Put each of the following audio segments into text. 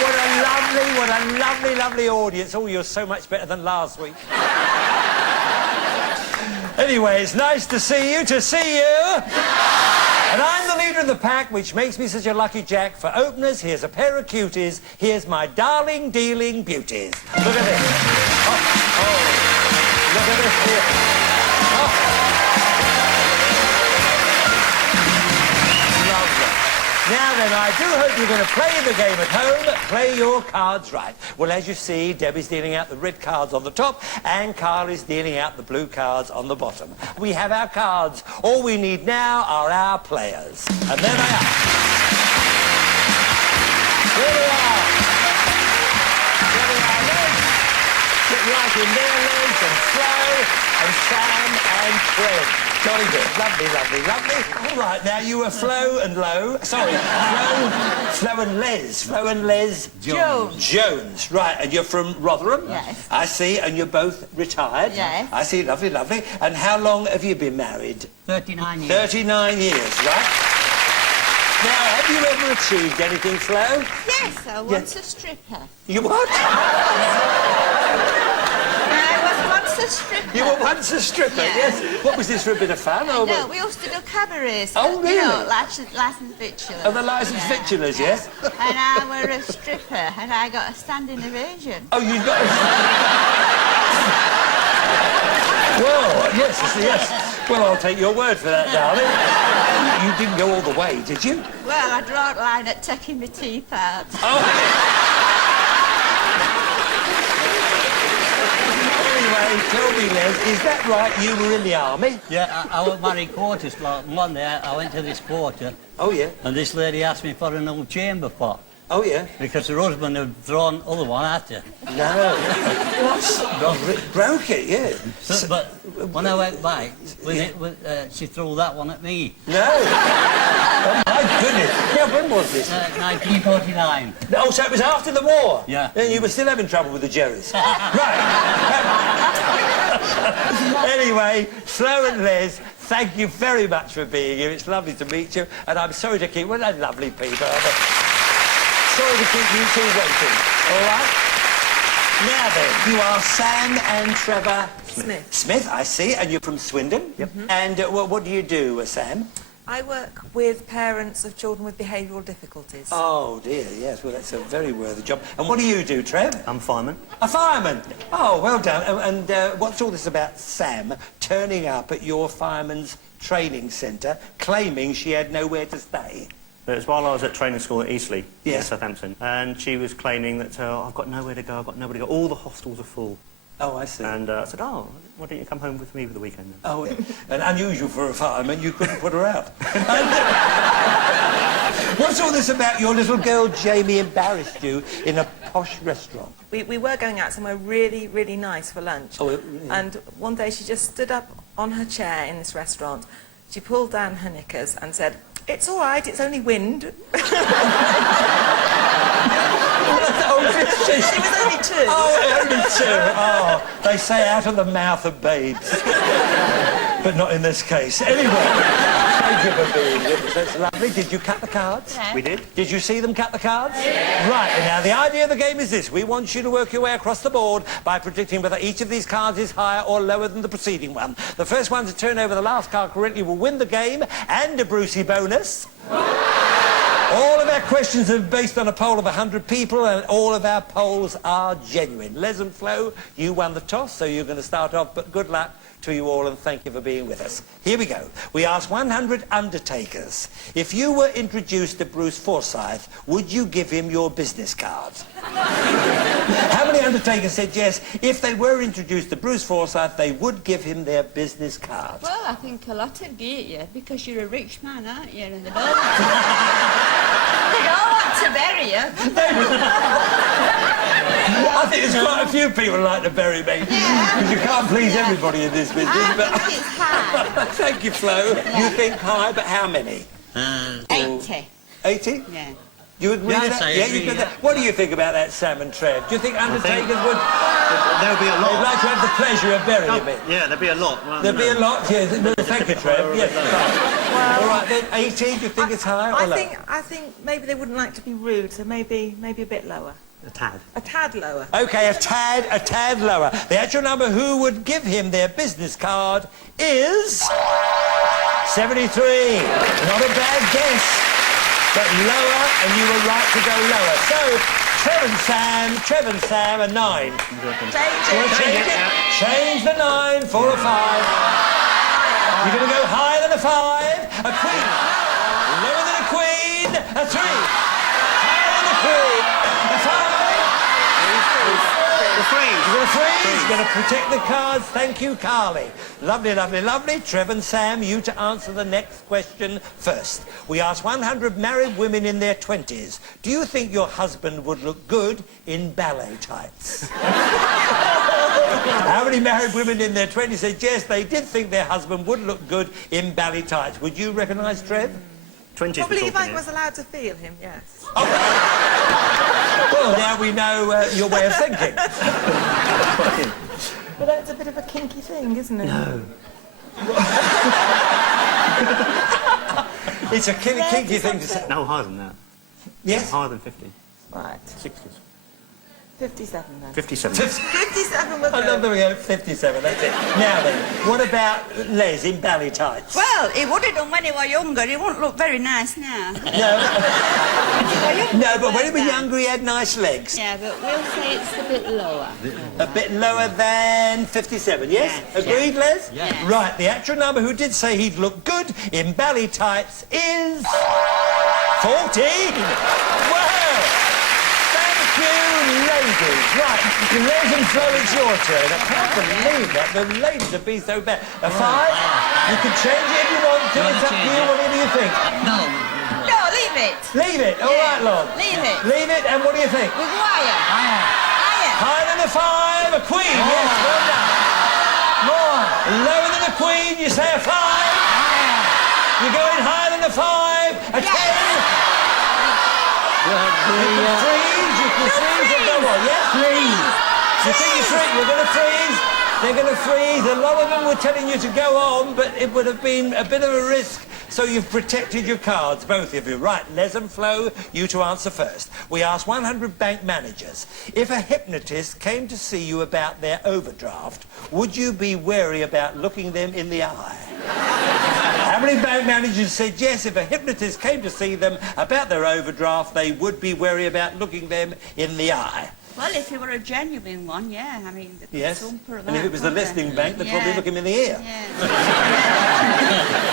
What a lovely, lovely audience. Oh, you're so much better than last week. Anyway, it's nice to see you, And I'm the leader of the pack, which makes me such a lucky jack. For openers, here's a pair of cuties. Here's my darling dealing beauties. Look at this. Look at this here. Now then, I do hope you're going to play the game at home. Play your cards right. Well, as you see, Debbie's dealing out the red cards on the top and Carly's dealing out the blue cards on the bottom. We have our cards. All we need now are our players. And there they are. Here they are. Here they are, legs. Get right in there, legs, and Flo, and Sam, and Fred. Jolly good. Lovely, lovely, lovely. All right, now you were Flo and Lo. Sorry, Flo and Les. Flo and Les Jones. Right, and you're from Rotherham? Yes. I see, and you're both retired? Yes. I see, lovely, lovely. And how long have you been married? 39 years. 39 years, right? Now, have you ever achieved anything, Flo? Yes, I was a stripper. You what? A stripper. You were once a stripper, yes. What was this for a bit of fun? Or no, we used to do cabarets. Oh, really? You know, licensed victualers. Oh, the licensed victualers, yes? And I were a stripper, and I got a standing ovation. Oh, you got a... Well, yes. Well, I'll take your word for that, darling. You didn't go all the way, did you? Well, I draw a line at taking my teeth out. Oh. Tell me, Les, is that right? You were in the army? Yeah, I was married quarters. Like Monday, I went to this quarter. Oh, yeah? And this lady asked me for an old chamber pot. Oh, yeah? Because her husband had thrown other one at her. No. What? Broke it, yeah. So, but when I went back, she threw that one at me. No. Oh, my goodness. Yeah, when was this? 1949. Oh, so it was after the war? Yeah. And you were still having trouble with the Jerrys? Right. Anyway, Flo and Les, thank you very much for being here. It's lovely to meet you. And I'm sorry to keep... Well, they're lovely people, aren't they? Sorry to keep you two waiting. All right? Now then, you are Sam and Trevor... Smith, I see. And you're from Swindon? Yep. And what do you do, Sam? I work with parents of children with behavioural difficulties. Oh, dear, yes. Well, that's a very worthy job. And what do you do, Trev? I'm a fireman. A fireman? Oh, well done. And what's all this about Sam turning up at your fireman's training centre, claiming she had nowhere to stay? It was while I was at training school at Eastleigh in Yes. Southampton, and she was claiming that I've got nowhere to go, I've got nowhere to go. All the hostels are full. Oh, I see. And I said, oh, why don't you come home with me for the weekend then? Oh, and unusual for a fireman, you couldn't put her out. What's all this about your little girl Jamie embarrassed you in a posh restaurant? We were going out somewhere really, really nice for lunch. Oh, And one day she just stood up on her chair in this restaurant. She pulled down her knickers and said, "It's all right, it's only wind." She was only two. Oh, only two. Oh, they say out of the mouth of babes. But not in this case. Anyway, thank you for being here. That's lovely. Did you cut the cards? Yeah. We did. Did you see them cut the cards? Yeah. Right, and now the idea of the game is this. We want you to work your way across the board by predicting whether each of these cards is higher or lower than the preceding one. The first one to turn over the last card correctly will win the game and a Brucey bonus. All of our questions are based on a poll of 100 people, and all of our polls are genuine. Les and Flo, you won the toss, so you're going to start off, but good luck to you all, and thank you for being with us. Here we go. We asked 100 undertakers. If you were introduced to Bruce Forsyth, would you give him your business card? How many undertakers said yes? If they were introduced to Bruce Forsyth, they would give him their business card. Well, I think a lot would get you, because you're a rich man, aren't you? And they all want to bury you. I think there's quite a few people like to bury me. Because you can't please everybody in this business. I think it's high. Thank you, Flo. You think high, but how many? 80. 80? Yeah. You agree with that? I Yeah, agree, you could. yeah. What do you think about that, Sam and Trev? Do you think undertakers would... There'll be a They'd lot. like to have the pleasure of burying me. Yeah, there'll be a lot. Well, There'd be a lot, yes. No, thank you, Trev. Yes, right. All right, then, 18, do you think it's higher or lower? I think maybe they wouldn't like to be rude, so maybe a bit lower. A tad. A tad lower. OK, a tad lower. The actual number who would give him their business card is... 73. Not a bad guess, but lower, and you were right to go lower. So, Trev and Sam, a 9. Change it. Change it. Change the 9 for a 5. You're going to go higher than a 5. A queen. Lower than a queen. A 3. Higher than a queen. A 5. The freeze. You're going to freeze. You're going to protect the cards. Thank you, Carly. Lovely, lovely, lovely. Trev and Sam, you to answer the next question first. We asked 100 married women in their 20s. Do you think your husband would look good in ballet tights? How many married women in their 20s said yes, they did think their husband would look good in ballet tights? Would you recognise Trev? 20s. Probably if I was allowed to feel him, yes. Well, now we know your way of thinking. But that's a bit of a kinky thing, isn't it? No. It's a kinky thing to say. No, higher than that. Yes? Higher than 50. Right. 60s. 57 then. 57. 57 will I love do. that we go 57, that's it. Now then, what about Les in ballet tights? Well, he would have done when he was younger. He won't look very nice now. No, but when he was younger he had nice legs. Yeah, but we'll say it's a bit lower. A bit lower than 57, yes? Yeah. Agreed, Les? Yeah. Right, the actual number who did say he'd look good in ballet tights is... 14! Wow! Thank you, ladies. Right, Les and Flo, it's your turn. I can't believe that. The ladies have been so bad. A 5? You can change it if you want to. It's up to you, whatever you think. No. No, leave it. Leave it. All right, Lon. Leave it. Leave it, and what do you think? With wire. Higher. Higher. Higher than a 5, a queen. Yes, well done. More. Lower than a queen, you say a 5. Higher. You're going higher than a 5, a 10. You can freeze, you can freeze and go on, yeah? Freeze. You think you freeze, you're going to freeze. They're going to freeze. A lot of them were telling you to go on, but it would have been a bit of a risk, so you've protected your cards, both of you. Right, Les and Flo, you to answer first. We asked 100 bank managers, if a hypnotist came to see you about their overdraft, would you be wary about looking them in the eye? How many bank managers said yes, if a hypnotist came to see them about their overdraft, they would be wary about looking them in the eye? Well, if it were a genuine one, yeah. I mean, the Yes, thumper of and if that, it was the wouldn't listening bank, they'd probably Yeah. look him in the ear. Yeah.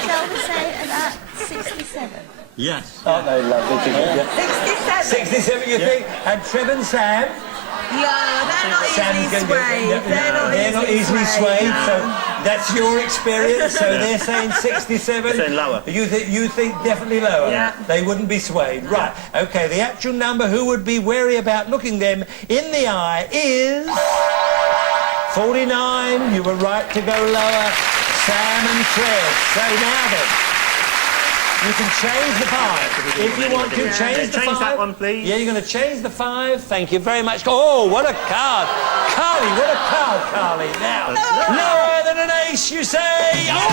Shall we say about 67? Yes. Aren't they lovely? 67. 67, you think? And Trev and Sam? Yeah, they're not easily swayed. They're not easily swayed, so that's your experience. So they're saying 67. Saying lower. You think definitely lower? Yeah. They wouldn't be swayed. Right. Okay, the actual number who would be wary about looking them in the eye is... 49. You were right to go lower. Sam and Trev. So now then, you can change the 5. If you want to, change the 5. Change that one, please. Yeah, you're going to change the 5. Thank you very much. Oh, what a card. Carly, what a card, Carly. Now, lower than an ace, you say. Oh!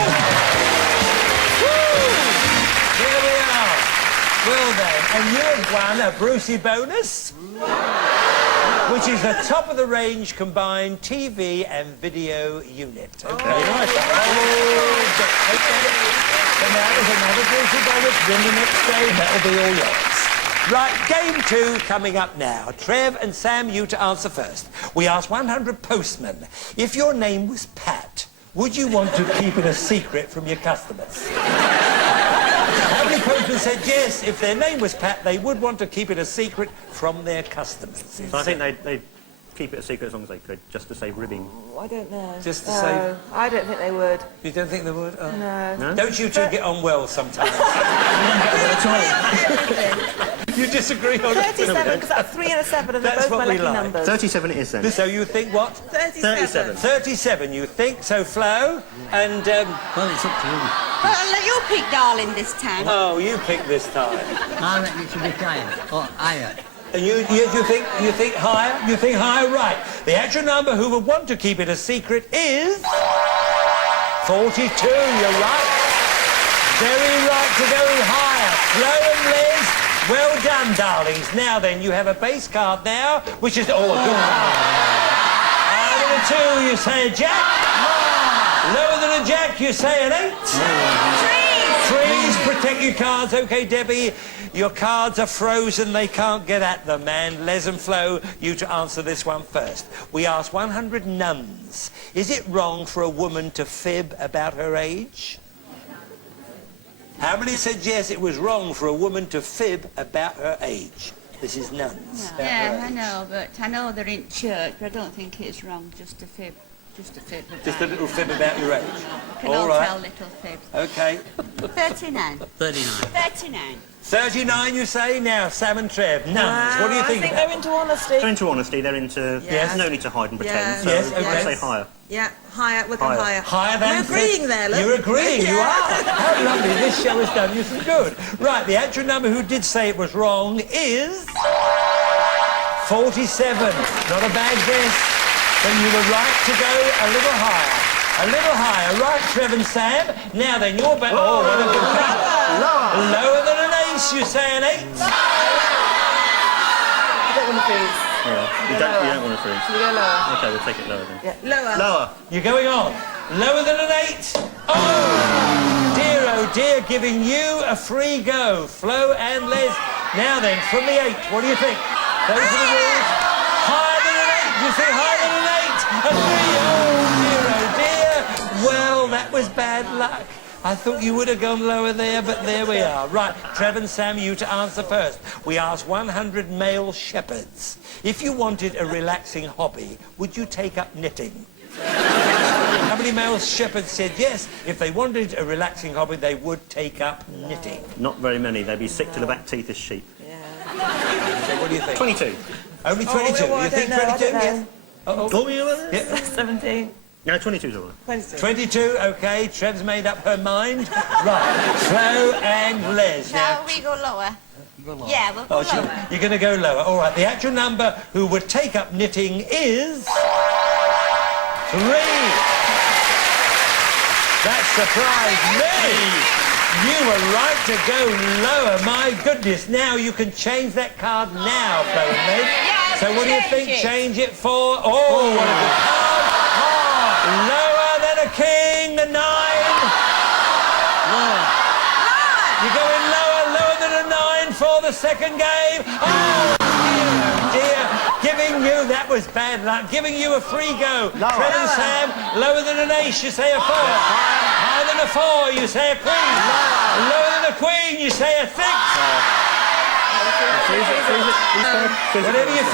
Woo! Here we are. Well then, and you have won a Brucey bonus, which is the top-of-the-range combined TV and video unit. Okay, right. And now there's another Brucey bonus. Win the next day, that'll be all yours. Right, game 2 coming up now. Trev and Sam, you to answer first. We asked 100 postmen, if your name was Pat, would you want to keep it a secret from your customers? How many postmen said yes, if their name was Pat, they would want to keep it a secret from their customers? So I think they'd keep it a secret as long as they could, just to save ribbing. I don't know. Just to No, say- I don't think they would. You don't think they would? Oh. No. Don't you two get on well sometimes? You disagree on 37, because that's 3 and a 7, and they're That's both what my we lucky like. numbers. 37 it is then. So you think what? 37. 37, you think? So, Flo, and... Well, it's up to you. Well, I'll let you pick darling this time. oh, you pick this time. I reckon it should be higher. Or higher. And you think higher? You think higher, right. The actual number who would want to keep it a secret is 42, you're right. Very right to go higher. Flo and Liz, well done, darlings. Now then, you have a base card now, which is... Oh, good. Higher than a 2, you say a jack. Lower than a jack, you say an 8. Freeze, protect your cards. OK, Debbie, your cards are frozen. They can't get at them. And Les and Flo, you to answer this one first. We asked 100 nuns, is it wrong for a woman to fib about her age? How many said yes, it was wrong for a woman to fib about her age? This is nuns. about her Yeah, I age. know, but I know they're in church, but I don't think it's wrong just to fib. Just a fib about Just a little fib about your age. We can All all right. tell little fibs. OK. 39. 39. 39. 39, you say? Now, Sam and Trev, nuns. What do you think? I think about they're into honesty. They're into honesty, they're into... Yes. There's no need to hide and pretend, Yeah. so Yes, I'd okay. say higher. Yeah, higher. We'll go Higher. higher. Higher than... We're agreeing there, look. You're agreeing, you Yeah. are. How lovely. This show has done you some good. Right, the actual number who did say it was wrong is... 47. Not a bad guess. Then you were right to go a little higher. A little higher. Right, Trev and Sam. Now then, you're back... Oh, what a good card. Lower than an ace, you say an 8. I don't want to freeze. Yeah. You don't want to freeze. Should we go lower? OK, we'll take it lower then. Yeah, lower. Lower. You're going on. Lower than an 8. Oh, dear, giving you a free go. Flo and Les. Now then, from the 8, what do you think? Those are the rules. Higher than an 8. You think higher than an 8? A 3. Oh, dear, oh, dear. Well, that was bad luck. I thought you would have gone lower there, but there we are. Right, Trev and Sam, you to answer first. We asked 100 male shepherds. If you wanted a relaxing hobby, would you take up knitting? How many male shepherds said yes? If they wanted a relaxing hobby, they would take up knitting. Not very many, they'd be sick to the back teeth as sheep. So what do you think? 22. Only 22. well, I You think don't know, I 22? don't know. Yes. Uh-oh. Oh, you were there? Yeah. 17. No, 22's all right. 22. 22, OK. Trev's made up her mind. Right, Flo and Les. Shall we go lower? Yeah, we'll go Oh, lower. you're going to go lower. All right, the actual number who would take up knitting is... 3. That surprised me. You were right to go lower. My goodness. Now you can change that card now, Flo and Les. Yeah, So what do you think? change it. Change it for... Oh, what a good card. Lower than a king, a 9. You're going lower than a 9 for the second game. Oh, dear. Giving you, that was bad luck. Giving you a free go. Trev and Sam, lower than an ace, you say a 4. Higher than a 4, you say a queen. Lower than a queen, you say a 6. Whatever you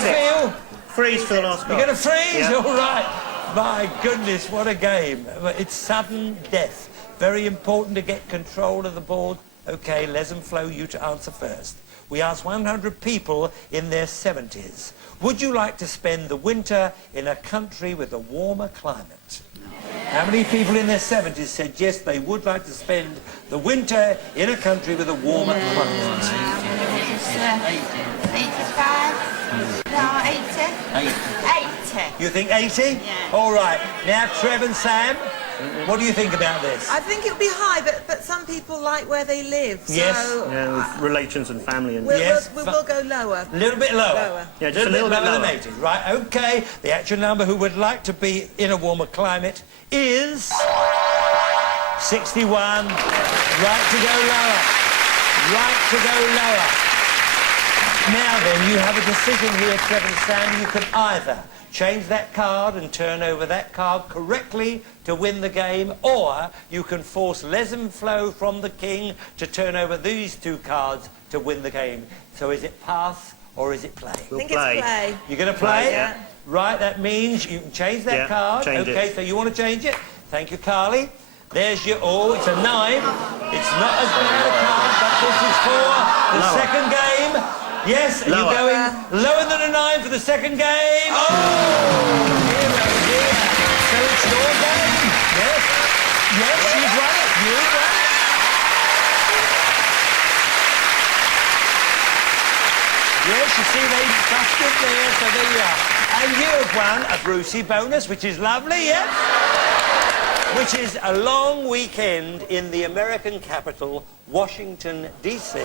feel. Freeze for the last card. You're going to freeze? Yeah. All right. My goodness, what a game. It's sudden death. Very important to get control of the board. OK, Les and Flo, you to answer first. We asked 100 people in their 70s. Would you like to spend the winter in a country with a warmer climate? How many people in their 70s said yes, they would like to spend the winter in a country with a warmer climate? It's 85. No, 80. 80. You think 80? Yeah. All right. Now, Trev and Sam, what do you think about this? I think it'll be high, but some people like where they live. So Yes. Yeah, with relations and family and... Yes, we'll go lower. A little bit lower. Lower. Yeah, just a little bit lower than lower. 80. Right, OK. The actual number who would like to be in a warmer climate is... 61. Right to go lower. Right to go lower. Now then, you have a decision here, Trevor and Sam. You can either change that card and turn over that card correctly to win the game, or you can force Les and Flo from the king to turn over these 2 cards to win the game. So is it pass or is it play? I think it's play. You're going to play? Yeah. Right, that means you can change that Yeah, card. change OK, it. so you want to change it? Thank you, Carly. There's your... Oh, it's a 9. It's not as bad a card, but this is for the Lower. second game. Yes, are you Lower. going lower than a 9 for the second game? Oh, dear, oh dear. So it's your game. Yes. Yes, you've won it. You've won it. there, so there you are. And you have won a Brucey bonus, which is lovely, yes? Which is a long weekend in the American capital, Washington, D.C.,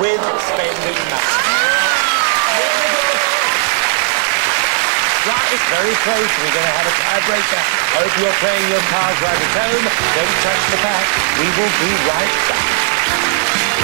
with spending money. Right, it's very close. We're going to have a tiebreaker. Hope you're playing your cards right at home. Don't touch the pack. We will be right back.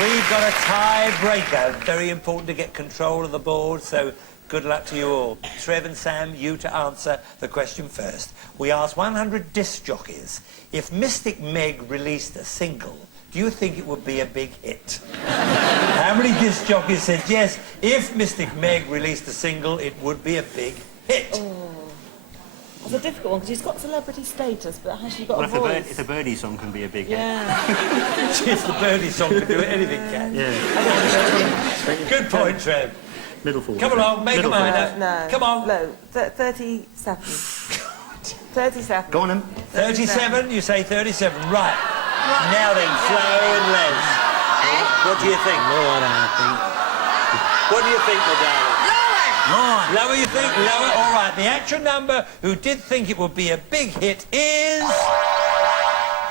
We've got a tiebreaker. Very important to get control of the board, so good luck to you all. Trev and Sam, you to answer the question first. We asked 100 disc jockeys, if Mystic Meg released a single, do you think it would be a big hit? How many disc jockeys said yes, if Mystic Meg released a single, it would be a big hit? Oh. It's a difficult one, because she's got celebrity status, but has she got a Well, voice? if the Birdie song can be a big hit. Yeah. If the Birdie song can do it, anything can. Yeah. Good point, Trev. Middle four. Come along, make a mind up. No. Come on. No, 37. 37. Go on, then. 37, you say 37, right. Now then, Flo and Les. What do you think? Lord, I think. What do you think, my darling? Lord. Lower, you think? Lower? All right. The actual number who did think it would be a big hit is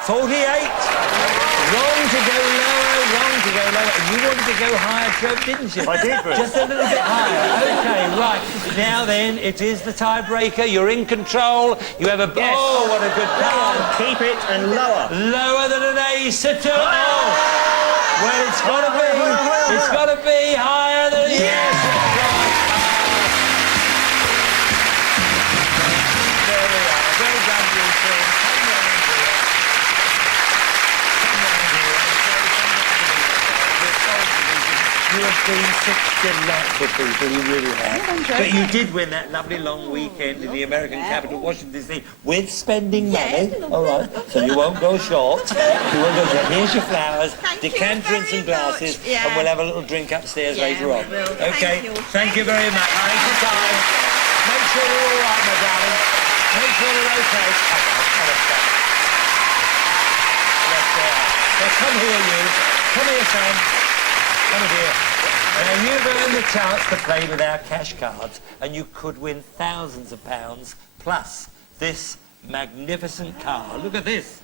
48. Wrong to go lower, wrong to go lower. And you wanted to go higher, Trev, didn't you? I did, Bruce. Just a little bit higher. OK, right. Now then, it is the tiebreaker. You're in control. You have a... Yes. Oh, what a good card. Keep it and lower. Lower than an ace at all. Well, it's got to be. It's got to be higher than... Yes. You have been such delightful people, you really have. But you did win that lovely long weekend in the American capital, Washington, D.C., with spending money. All right, so you won't go short. You won't go short. Here's your flowers, Thank you decanter and some very glasses, much. Yeah. and we'll have a little drink upstairs Yeah, later on. we will. OK, Thank you. very much. Thanks for your time. Make sure you're all right, my darling. Make sure you're OK. Now, come here, you. Come here, Sam. Come here. Now, you've earned the chance to play with our cash cards, and you could win thousands of pounds, plus this magnificent car. Look at this.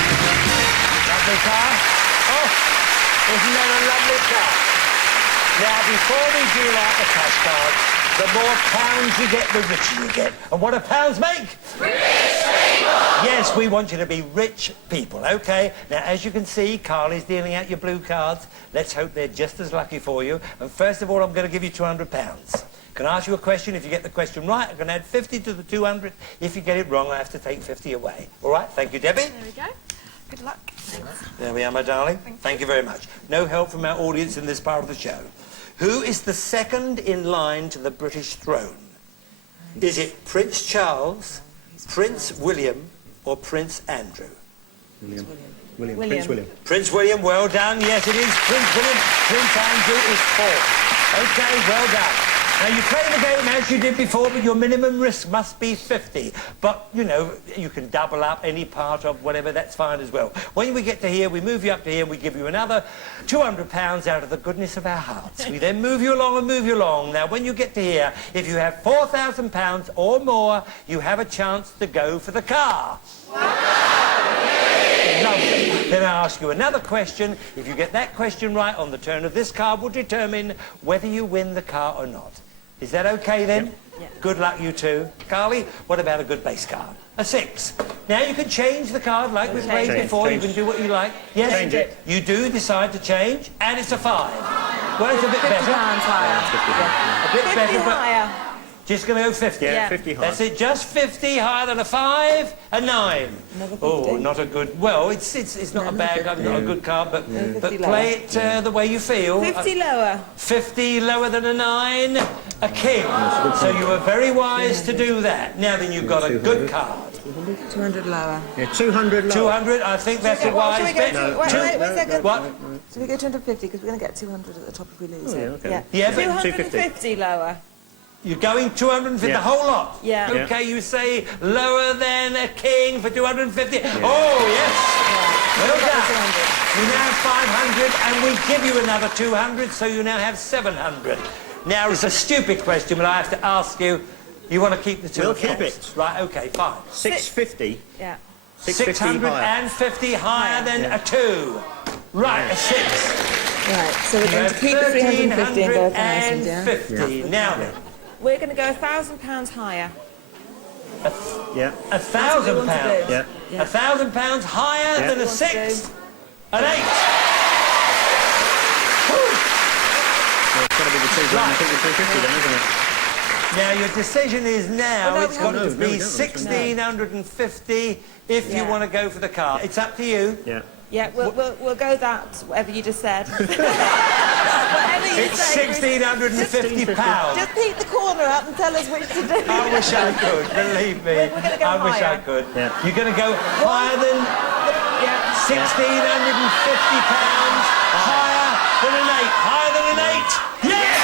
Lovely car. Oh, isn't that a lovely car? Now, before we deal out the cash cards, the more pounds you get, the richer you get. And what do pounds make? Rich people! Yes, we want you to be rich people, OK? Now, as you can see, Carly's dealing out your blue cards. Let's hope they're just as lucky for you. And first of all, I'm going to give you £200. Can I ask you a question? If you get the question right, I'm going to add 50 to the 200. If you get it wrong, I have to take 50 away. All right? Thank you, Debbie. There we go. Good luck. Thanks. There we are, my darling. Thank you very much. No help from our audience in this part of the show. Who is the second in line to the British throne? Is it Prince Charles, Prince William, or Prince Andrew? William. William. Prince William. Prince William, well done. Yes, it is Prince William. Prince Andrew is fourth. OK, well done. Now, you play the game as you did before, but your minimum risk must be 50. But, you know, you can double up any part of whatever, that's fine as well. When we get to here, we move you up to here, and we give you another £200 out of the goodness of our hearts. We then move you along and move you along. Now, when you get to here, if you have £4,000 or more, you have a chance to go for the car. Lovely. Then I ask you another question. If you get that question right on the turn of this card, will determine whether you win the car or not. Is that OK, then? Yep. Yep. Good luck, you two. Carly, what about a good base card? A 6. Now, you can change the card like we played Change, before. change. You can do what you like. Yes, Change it. You do decide to change, and it's a 5. Well, it's a bit £50 better. higher. A bit 50 better, but... higher. Just going to go 50? Yeah, Yeah. 50 high. That's it, just 50, higher than a 5, a 9. Another 50. Oh, not a good... Well, it's not a bad card, not a good card, but 50 play it the way you feel. 50 lower. 50 lower than a 9, a king. So you were very wise to do that. Now then, you've got a good card. 200 lower. Yeah, 200 low. 200, I think that's a What, shall wise we go bet. to- wait a second. What? So we go 250 because we're going to get 200 at the top if we lose it. okay. Yeah, but 250 lower. you're going 250, Yeah. the whole lot? Yeah. Yeah. Okay, you say lower than a king for 250. Oh, yes. Well done. You now have 500, and we give you another 200, so you now have 700. Now, it's a stupid question, but I have to ask you, you want to keep the two We'll of yours? keep it. Right, okay, fine. 650. Yeah. 650 higher. 650 higher than a 2. Right, a 6. Right, so we're You going have to keep the 350 and go 1,000, yeah? 1350. Now then, We're going to go £1,000 higher. Yeah. £1,000. Yeah. Yeah. £1,000 higher Yeah. than a What do you want to 6, do? an 8. Well, it's got to be the 250 then, isn't it? Now, your decision is now, Oh, no, it's we got haven't. to No, be we don't. 1,650 if you Yeah. want to go for the car. It's up to you. Yeah. Yeah, we'll go that, whatever you just said. Whatever you It's say. Bruce. £1,650. Just peek the corner up and tell us which to do. I wish I could, believe me. We're gonna go I wish I higher. could. Yeah. You're going to go higher than Yeah. £1,650, higher than an 8, higher than an 8. Yes!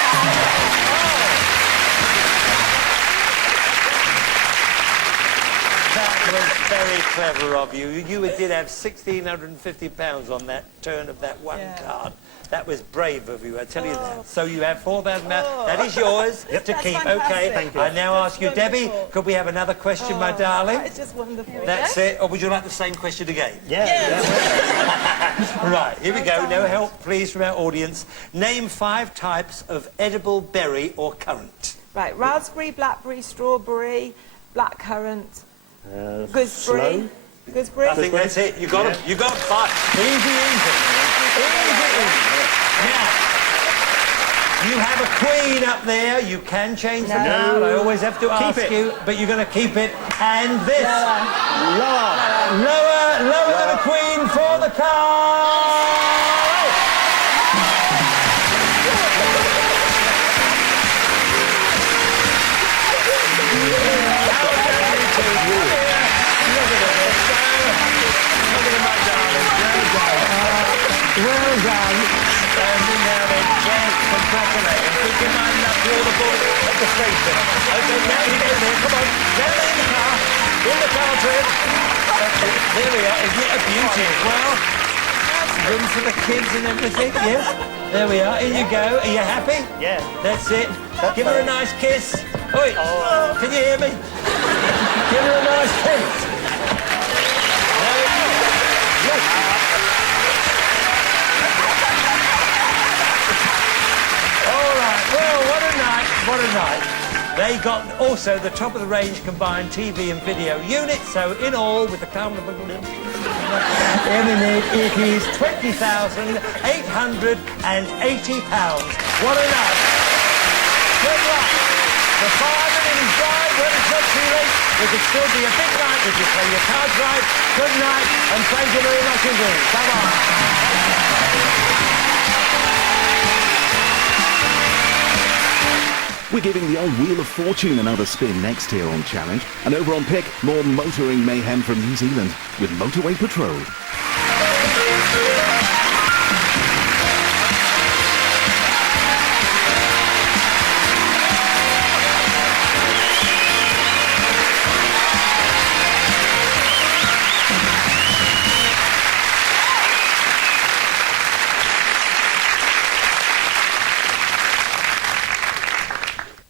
That was very clever of you. You did have £1,650 on that turn of that one card. That was brave of you, I tell you that. So you have £4,000. That is yours to That's keep. fantastic. Okay. Thank you. I now ask you, Debbie, wonderful. could we have another question, my darling? That is just wonderful. That's it. Or would you like the same question again? Yeah. Right, here we go. No help, please, from our audience. Name 5 types of edible berry or currant. Right, raspberry, blackberry, strawberry, blackcurrant, gooseberry. sloe? Gooseberry. I think that's it. You got them. You got 5. Easy, easy. Now, you have a queen up there. You can change the No. card. I always have to ask it. you, but you're going to keep it. And this. Lower. Lower than a queen for the card. Well done. Standing there then, yes, congratulations. Keep your mind up to all the boys at the station. Okay, now you go there, come on. Down in the car. In the car, Fred. That's it. There we are. Isn't it a beauty as well? Room for the kids and everything, yes. There we are. In you go. Are you happy? Yeah. That's it. Give her a nice kiss. Oi, can you hear me? Give her a nice kiss. There we go. Yes. All right. Well, what a night. What a night. They got also the top of the range combined TV and video unit. So in all, with the camera it is £20,880. What a night. Good luck. The fireman in his drive, when it's not too late, it could still be a big night if you play your cards right. Good night, and thank you very much indeed. Bye-bye. We're giving the old Wheel of Fortune another spin next here on Challenge. And over on Pick, more motoring mayhem from New Zealand with Motorway Patrol.